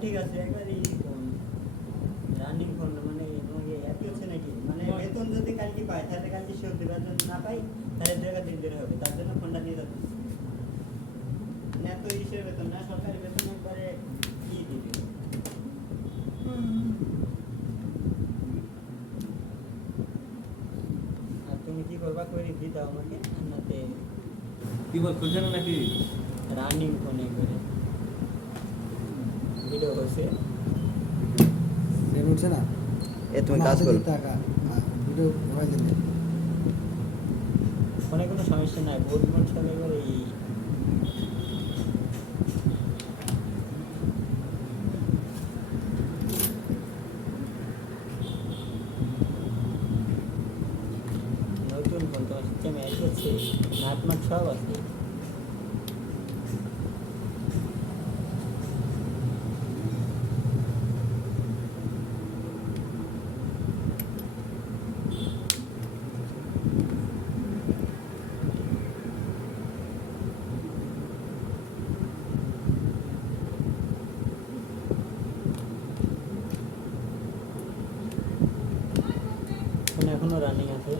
ঠিক আছে একবারই ফোন রানিং ফোন মানে তোমাকে একই হচ্ছে নাকি মানে বেতন যদি কালকে পাই তাহলে কালকে শোধ দেবে আর যদি না পাই তাহলে টাকা দিন দিতে হবে তার জন্য ফোনটা নিয়ে যাচ্ছে না তো হিসেবে বেতন না সরকারি বেতন একবারে কি দিবে আর তুমি কি করবা করে দিতে আমাকে নাতে কি বল খুঁজছে না নাকি রানিং ফোনে করে ভিডিও হচ্ছে ট্রেন উঠছে না এ তুমি কাজ করো টাকা ভিডিও হয় দিলে ফোনে কোনো সমস্যা নাই বহুত ফোন চলে এবার এই নতুন ফোন তোমার সিস্টেমে এসেছে নাট মাট সব আছে ফোন এখনো রানিং আছে